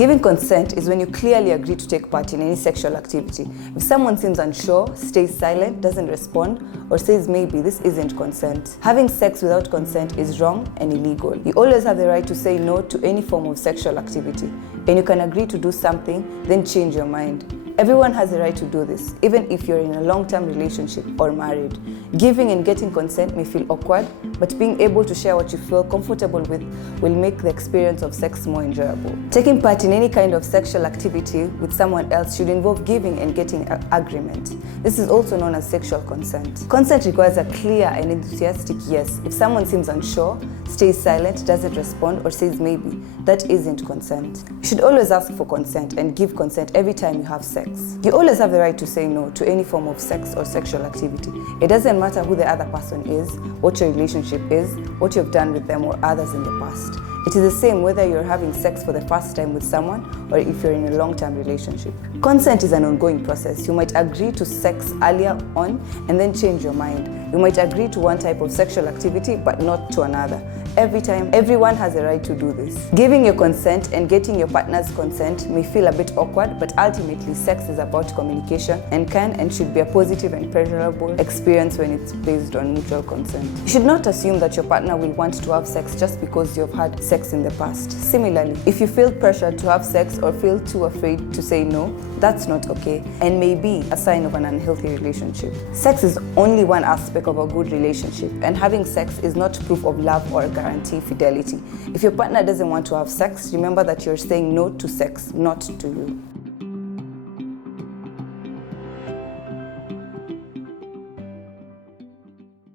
Giving consent is when you clearly agree to take part in any sexual activity. If someone seems unsure, stays silent, doesn't respond, or says maybe, this isn't consent. Having sex without consent is wrong and illegal. You always have the right to say no to any form of sexual activity, and you can agree to do something, then change your mind. Everyone has the right to do this, even if you're in a long-term relationship or married. Giving and getting consent may feel awkward, but being able to share what you feel comfortable with will make the experience of sex more enjoyable. Taking part in any kind of sexual activity with someone else should involve giving and getting agreement. This is also known as sexual consent. Consent requires a clear and enthusiastic yes. If someone seems unsure, stays silent, doesn't respond, or says maybe, that isn't consent. You should always ask for consent and give consent every time you have sex. You always have the right to say no to any form of sex or sexual activity. It doesn't matter who the other person is, what your relationship is, what you've done with them or others in the past. It is the same whether you're having sex for the first time with someone or if you're in a long-term relationship. Consent is an ongoing process. You might agree to sex earlier on and then change your mind. You might agree to one type of sexual activity but not to another. Every time, everyone has a right to do this. Giving your consent and getting your partner's consent may feel a bit awkward, but ultimately sex is about communication and can and should be a positive and pleasurable experience when it's based on mutual consent. You should not assume that your partner will want to have sex just because you've had sex in the past. Similarly, if you feel pressured to have sex or feel too afraid to say no, that's not okay and may be a sign of an unhealthy relationship. Sex is only one aspect of a good relationship, and having sex is not proof of love or guarantee fidelity. If your partner doesn't want to have sex, remember that you're saying no to sex, not to you.